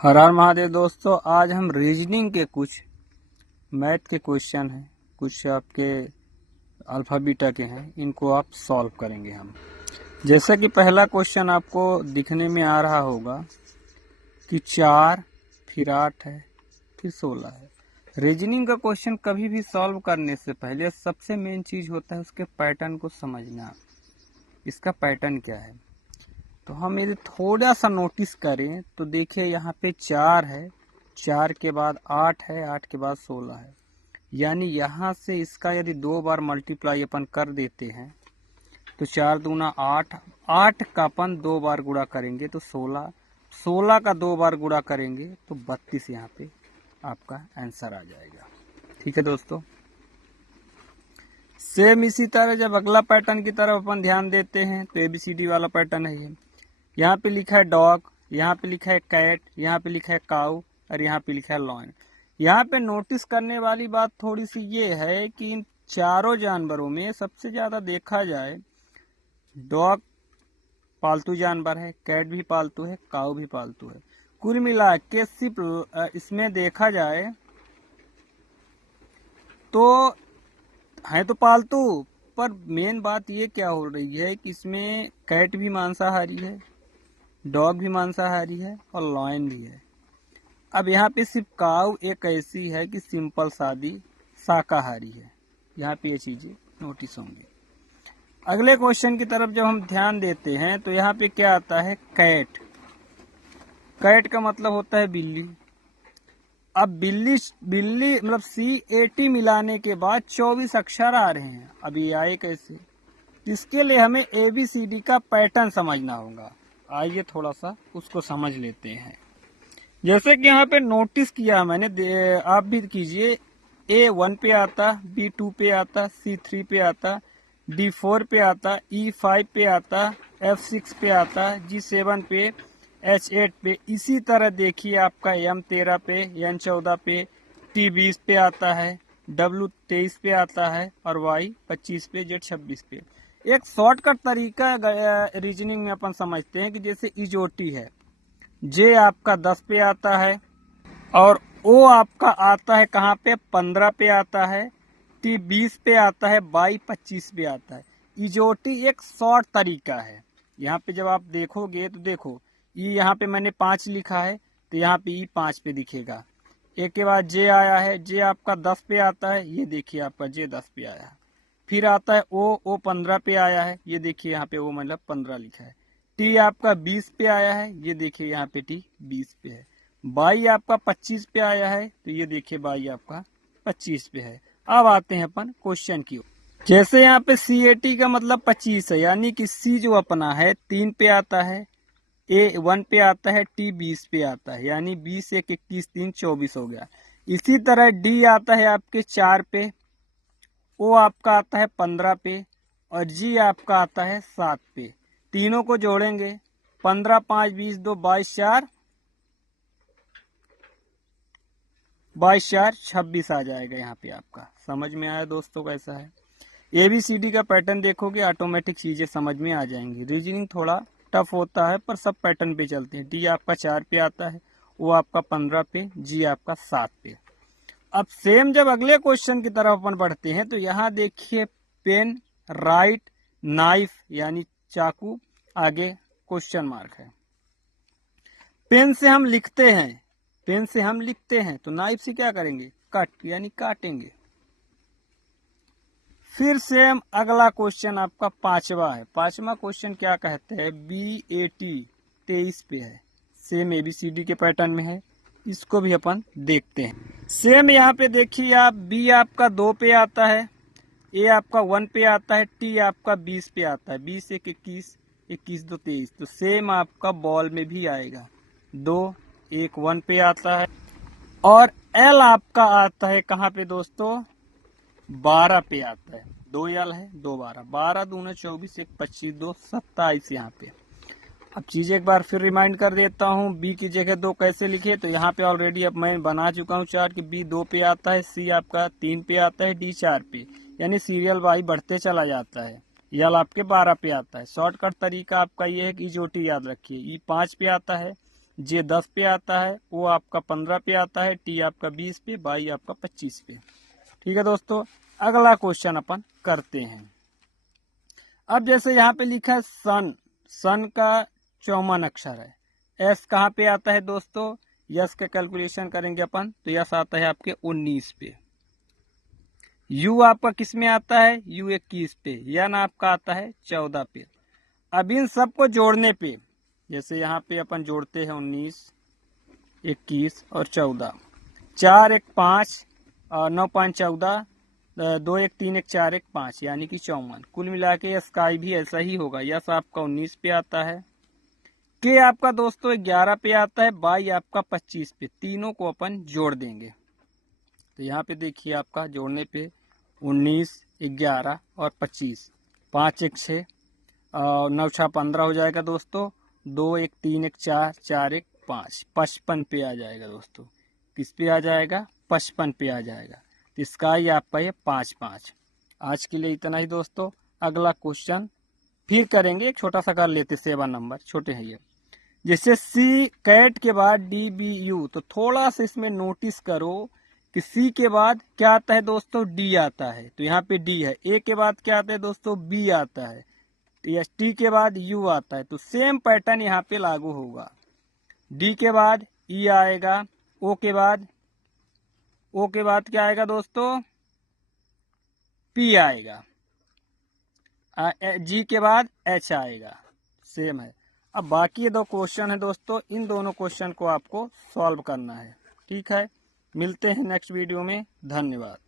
हर हर महादेव दोस्तों, आज हम रीजनिंग के कुछ मैथ के क्वेश्चन हैं, कुछ आपके अल्फा बीटा के हैं, इनको आप सॉल्व करेंगे हम। जैसे कि पहला क्वेश्चन आपको दिखने में आ रहा होगा कि 4 फिर 8 है फिर 16 है। रीजनिंग का क्वेश्चन कभी भी सॉल्व करने से पहले सबसे मेन चीज होता है उसके पैटर्न को समझना। इसका पैटर्न क्या है, तो हम यदि थोड़ा सा नोटिस करें तो देखिए यहाँ पे 4 है, 4 के बाद 8 है, 8 के बाद 16 है। यानी यहाँ से इसका यदि 2 बार मल्टीप्लाई अपन कर देते हैं तो 4 दूना 8, 8 का अपन 2 बार गुणा करेंगे तो 16, 16 का 2 बार गुणा करेंगे तो 32 यहाँ पे आपका आंसर आ जाएगा। ठीक है दोस्तों, सेम इसी तरह जब अगला पैटर्न की तरफ अपन ध्यान देते हैं तो ABCD वाला पैटर्न है ये। यहाँ पे लिखा है डॉग, यहाँ पे लिखा है कैट, यहाँ पे लिखा है काऊ और यहाँ पे लिखा है लॉयन। यहाँ पे नोटिस करने वाली बात थोड़ी सी ये है कि इन चारों जानवरों में सबसे ज्यादा देखा जाए डॉग पालतू जानवर है, कैट भी पालतू है, काऊ भी पालतू है। कुल मिला के सिर्फ इसमें देखा जाए तो है तो पालतू, पर मेन बात ये क्या हो रही है कि इसमें कैट भी मांसाहारी है, डॉग भी मांसाहारी है और लॉयन भी है। अब यहाँ पे सिर्फ काऊ एक ऐसी है कि सिंपल सादी शाकाहारी है। यहाँ पे ये चीजें नोटिस होंगी। अगले क्वेश्चन की तरफ जब हम ध्यान देते हैं तो यहाँ पे क्या आता है कैट। कैट का मतलब होता है बिल्ली। अब बिल्ली बिल्ली मतलब CAT मिलाने के बाद 24 अक्षर आ रहे हैं। अब ये आए कैसे, इसके लिए हमें ABCD का पैटर्न समझना होगा। आइए थोड़ा सा उसको समझ लेते हैं। जैसे कि यहाँ पे नोटिस किया मैंने, आप भी कीजिए। A1 पे आता, B2 पे आता, C3 पे आता, D4 पे आता, E5 पे आता, F6 पे आता, G7 पे, H8 पे। इसी तरह देखिए आपका M13 पे, N14 पे, T20 पे आता है, W23 पे आता है और Y25 पे, Z26 पे। एक शॉर्टकट तरीका रीजनिंग में अपन समझते हैं कि जैसे इजोटी है, J आपका 10 पे आता है और O आपका आता है कहाँ पे, 15 पे आता है, T 20 पे आता है, Y 25 पे आता है। इजोटी एक शॉर्ट तरीका है। यहाँ पे जब आप देखोगे तो देखो E यहाँ पे मैंने 5 लिखा है तो यहाँ पे E 5 पे दिखेगा। A के बाद J आया है, J आपका 10 पे आता है, ये देखिए आपका J 10 पे आया है। फिर आता है O 15 पे आया है, ये देखिए यहाँ पे O मतलब 15 लिखा है। T आपका 20 पे आया है, ये देखिए यहाँ पे T 20 पे है। Y आपका 25 पे आया है तो ये देखिए Y आपका 25 पे है। अब आते हैं अपन क्वेश्चन की ओर। जैसे यहाँ पे CAT का मतलब 25 है, यानी कि C जो अपना है 3 पे आता है, A1 पे आता है, T 20 पे आता है, यानी 20 1 21 3 24 हो गया। इसी तरह D आता है आपके 4 पे, O आपका आता है 15 पे और G आपका आता है 7 पे। तीनों को जोड़ेंगे, 15 5 20 2 22 4 22 4 26 आ जाएगा। यहाँ पे आपका समझ में आया दोस्तों कैसा है। ABCD का पैटर्न देखोगे ऑटोमेटिक चीजें समझ में आ जाएंगी। रीजनिंग थोड़ा टफ होता है पर सब पैटर्न पे चलते हैं। D आपका 4 पे आता है, O आपका 15 पे, G आपका 7 पे। अब सेम जब अगले क्वेश्चन की तरफ अपन बढ़ते हैं तो यहाँ देखिए पेन, राइट, नाइफ यानी चाकू, आगे क्वेश्चन मार्क है। पेन से हम लिखते हैं, पेन से हम लिखते हैं तो नाइफ से क्या करेंगे, कट यानी काटेंगे। फिर सेम अगला क्वेश्चन आपका पांचवा है। पांचवा क्वेश्चन क्या कहते हैं, BAT 23 पे है। सेम ABCD के पैटर्न में है, इसको भी अपन देखते हैं। सेम यहाँ पे देखिए आप, B आपका 2 पे आता है, A आपका 1 पे आता है, T आपका 20 पे आता है, 20 1 21 21 2 23। तो सेम आपका बॉल में भी आएगा, 2 1 1 पे आता है और L आपका आता है कहाँ पे दोस्तों, 12 पे आता है। 2 L है, 2 12, 12 दूना 24 1 25 2 27 यहाँ पे। अब चीज एक बार फिर रिमाइंड कर देता हूँ, B की जगह 2 कैसे लिखे, तो यहाँ पे ऑलरेडी अब मैं बना चुका हूँ चार्ट कि B 2 पे आता है, C आपका 3 पे आता है, D 4 पे, यानी सीरियल वाई बढ़ते चला जाता है। L आपके 12 पे आता है। शॉर्टकट तरीका आपका ये है कि इजोटी याद रखिए, E 5 पे आता है, जे 10 पे आता है, ओ आपका 15 पे आता है, टी आपका 20 पे, वाई आपका 25 पे। ठीक है दोस्तों, अगला क्वेश्चन अपन करते हैं। अब जैसे यहाँ पे लिखा है सन, सन का 54 अक्षर है। एस कहाँ पे आता है दोस्तों? यस का कैलकुलेशन करेंगे अपन तो यस आता है आपके 19 पे। यू आपका किस में आता है? यू 21 पे। यन आपका आता है 14 पे। अब इन सबको जोड़ने पे, जैसे यहाँ पे अपन जोड़ते हैं 19, 21 और 14, 4 1 5 और 9 5 14, 2 1 3 1 4 1 5 यानी कि 54। कुल मिला के यस का भी ऐसा ही होगा। यस आपका 19 पे आता है, के आपका दोस्तों 11 पे आता है, वाई आपका 25 पे। तीनों को अपन जोड़ देंगे तो यहाँ पे देखिए आपका जोड़ने पे 19, 11 और 25, 5 1 6 और 9 6 15 हो जाएगा दोस्तों। 2 1 3 1 4, 4 1 5, 55 पे आ जाएगा दोस्तों। किस पे आ जाएगा? 55 पे आ जाएगा। तो इसका ही आपका ये 5 5। आज के लिए इतना ही दोस्तों। अगला क्वेश्चन फिर करेंगे, एक छोटा सा कर लेते, 7 नंबर, छोटे हैं ये। जैसे सी कैट के बाद डी बी यू, तो थोड़ा सा इसमें नोटिस करो कि सी के बाद क्या आता है दोस्तों? डी आता है। तो यहाँ पे डी है। ए के बाद क्या आता है दोस्तों? बी आता है। एस टी के बाद यू आता है। तो सेम पैटर्न यहाँ पे लागू होगा। डी के बाद ई आएगा, ओ के बाद क्या आएगा दोस्तों? पी आएगा, जी के बाद एच आएगा। सेम है। अब बाकी ये 2 क्वेश्चन है दोस्तों, इन दोनों क्वेश्चन को आपको सॉल्व करना है। ठीक है, मिलते हैं नेक्स्ट वीडियो में। धन्यवाद।